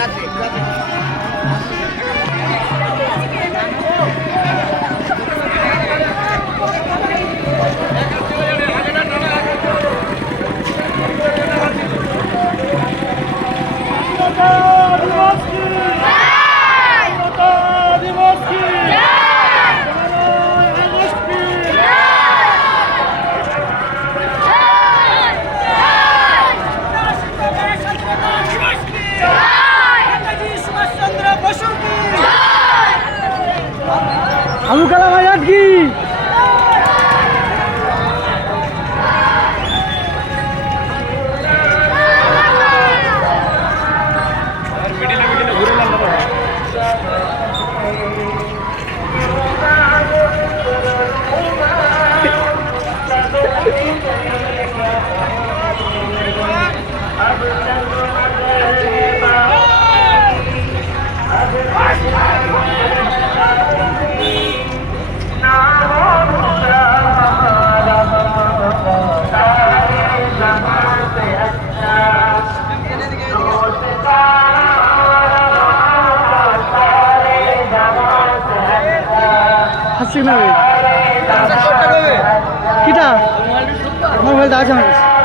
Cate. Abu Kalam Azad কি? হাসছি না রে কিটা? মোবাইল আছে আমার কাছে।